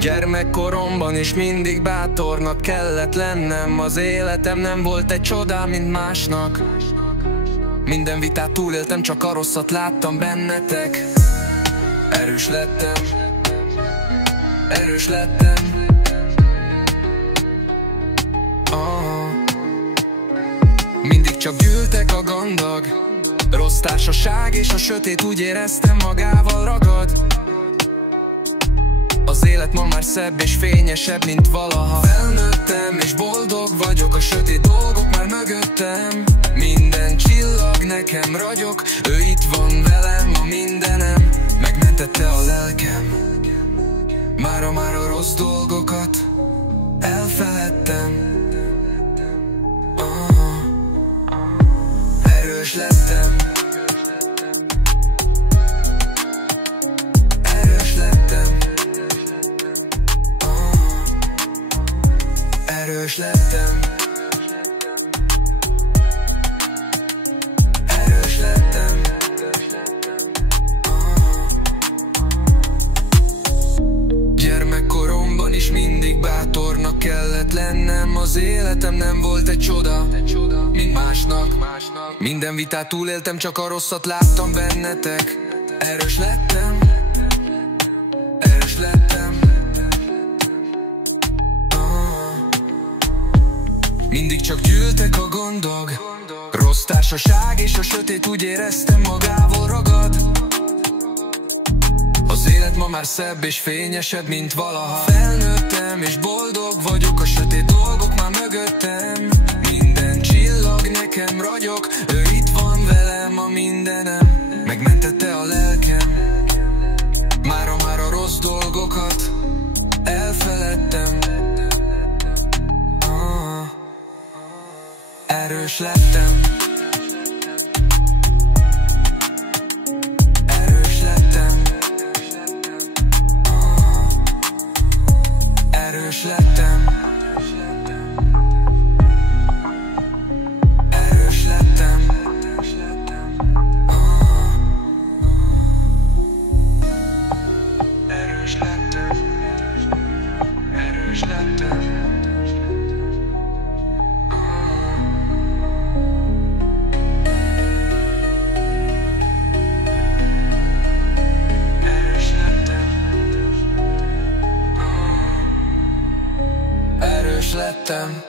Gyermekkoromban is mindig bátornak kellett lennem. Az életem nem volt egy csodám, mint másnak. Minden vitát túléltem, csak a rosszat láttam bennetek. Erős lettem, erős lettem. Mindig csak gyűltek a gondok, rossz társaság és a sötét, úgy éreztem, magával ragad. Az élet ma már szebb és fényesebb, mint valaha. Felnőttem és boldog vagyok, a sötét dolgok már mögöttem. Minden csillag nekem ragyog, ő itt van velem, a mindenem. Megmentette a lelkem, mára már a rossz dolgokat elfeledtem. Erős lettem, erős lettem. Erős lettem, erős lettem. Gyermekkoromban is mindig bátornak kellett lennem. Az életem nem volt egy csoda, mint másnak. Minden vitát túléltem, csak a rosszat láttam bennetek. Erős lettem, erős lettem. Mindig csak gyűltek a gondok, rossz társaság és a sötét, úgy éreztem, magával ragad. Az élet ma már szebb és fényesebb, mint valaha. Felnőttem és boldog vagyok, a sötét dolgok már mögöttem. Minden csillag nekem ragyog, ő itt van velem, a mindenem. Megmentette a lelkem, mára már a rossz dolgokat elfeledtem. Erős lettem, erős lettem. Erős lettem, erős lettem. Erős lettem, erős lettem. Erős lettem.